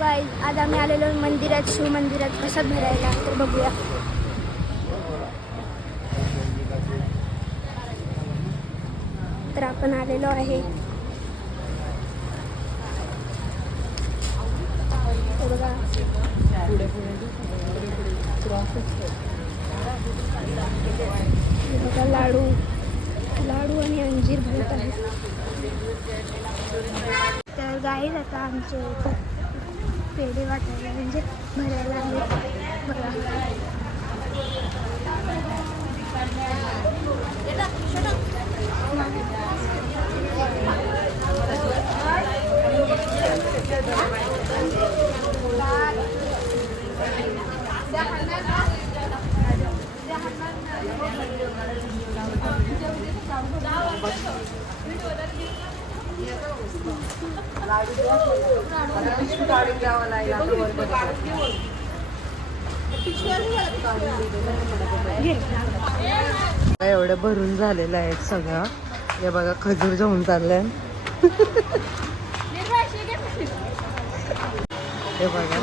Guys आज आम्ही आलेलो मंदिरात, शिव मंदिरात प्रसाद भरायला. तर बघूया. तर आपण आलेलो आहे. बघा बघा लाडू लाडू आणि अंजीर भरत आहे. तर गाईज आता आमचे पेढे वाटायला म्हणजे भरायला आहे. बघा एवढं भरून झालेलं आहे सगळं. हे बघा खजूर जाऊन चाललंय. हे बघा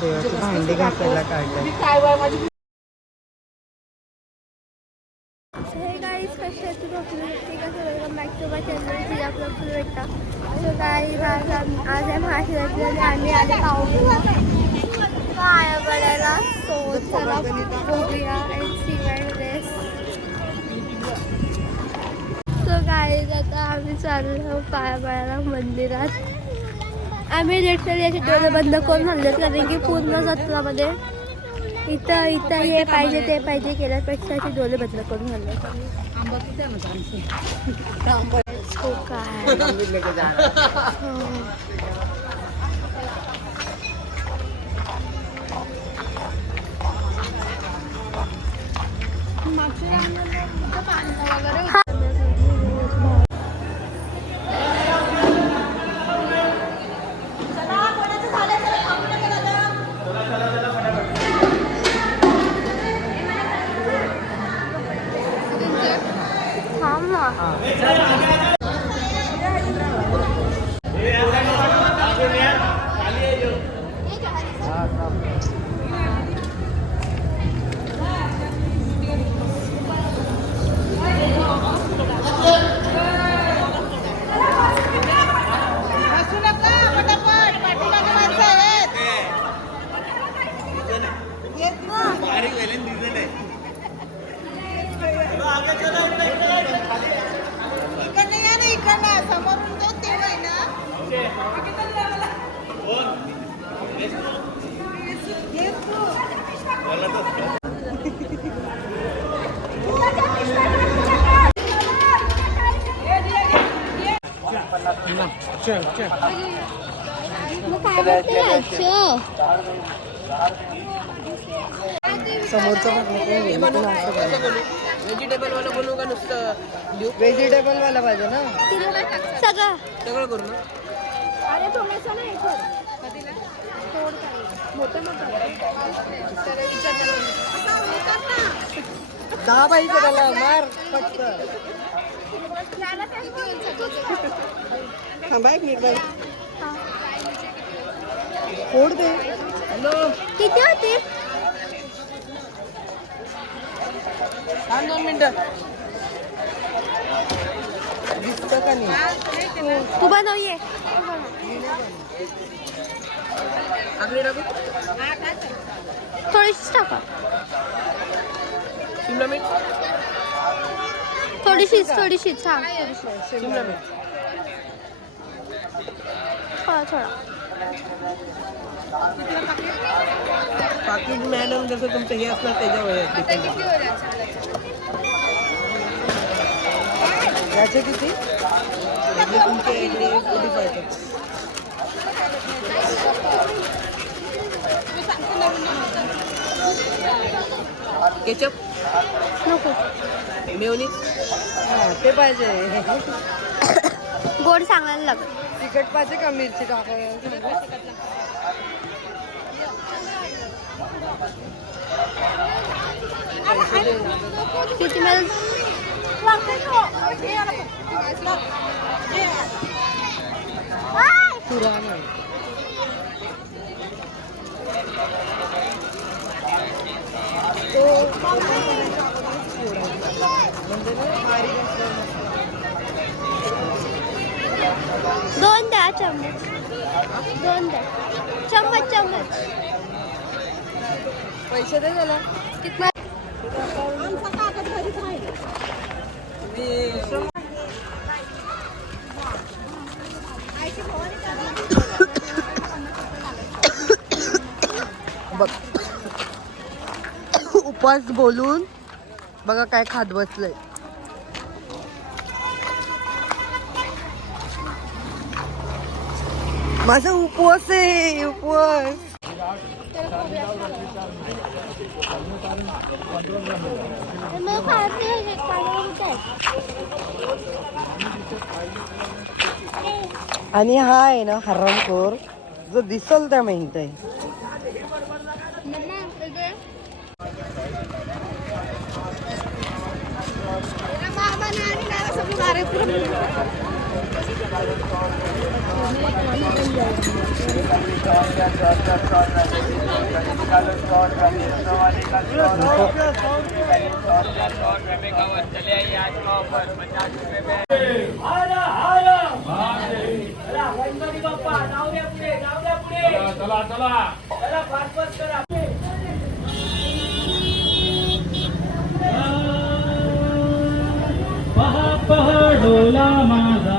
देवाची भांडी घासायला काढलं. हे गाईज कसे आहेत तुम्ही? ठीक आहे. Welcome back to my channel. तुझ्या आपलं फुल भेटता. सो गाईज आज आहे महाशिवरात्री आणि आम्ही आले पाया पडायला. सो चला बघूया आणि see my dress. So guys आता आम्ही चाललो पाया पडायला मंदिरात. आम्ही लिटरली याचे डोळे बंद करून हल्लेत कारण की पूर्ण सत्रामध्ये इथं हे पाहिजे ते पाहिजे केल्यापेक्षा अशी डोळे बंद करून हल्ले. व्हेजिटेबल वाला बनवू का नुसतं? व्हेजिटेबल वाला पाहिजे ना सगळं सगळं करू ना. अरे थोडंसं नाही दहा पाहिजे त्याला मार फक्त. थांबा एक मिनिट फोड दे. किती होती? 2 मिनिटं दिसतं का नाही? तू बनव ये. आगरी टाकू थोडीशीच टाका. शिमला मिर्च थोडीशीच हा. शिमला मिर्च थोडा पाकिट मॅडम जसं तुमचं हे असणार त्याच्यावर याचे किती तुमचे 45. केचप नको. मेयोनीज ते पाहिजे. गोड सांगायला लागेल. तिखट पाहिजे का मिरची टाकायला? किती मिळेल? पुराण आहे. 2 द्या चम्मच. 2 द्या. चम्मच चम्मच. पैसे दे त्याला. कितना? बघ उपवास बोलून बघा काय खात बसलंय. माझा उपवास आहे. उपवास आणि हा आहे ना हरामखोर जो दिसल त्या माहित आहे. ढोला माझा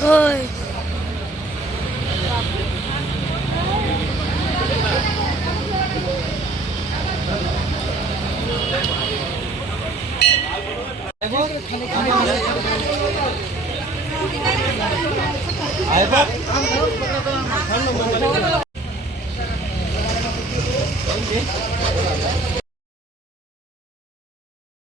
होय.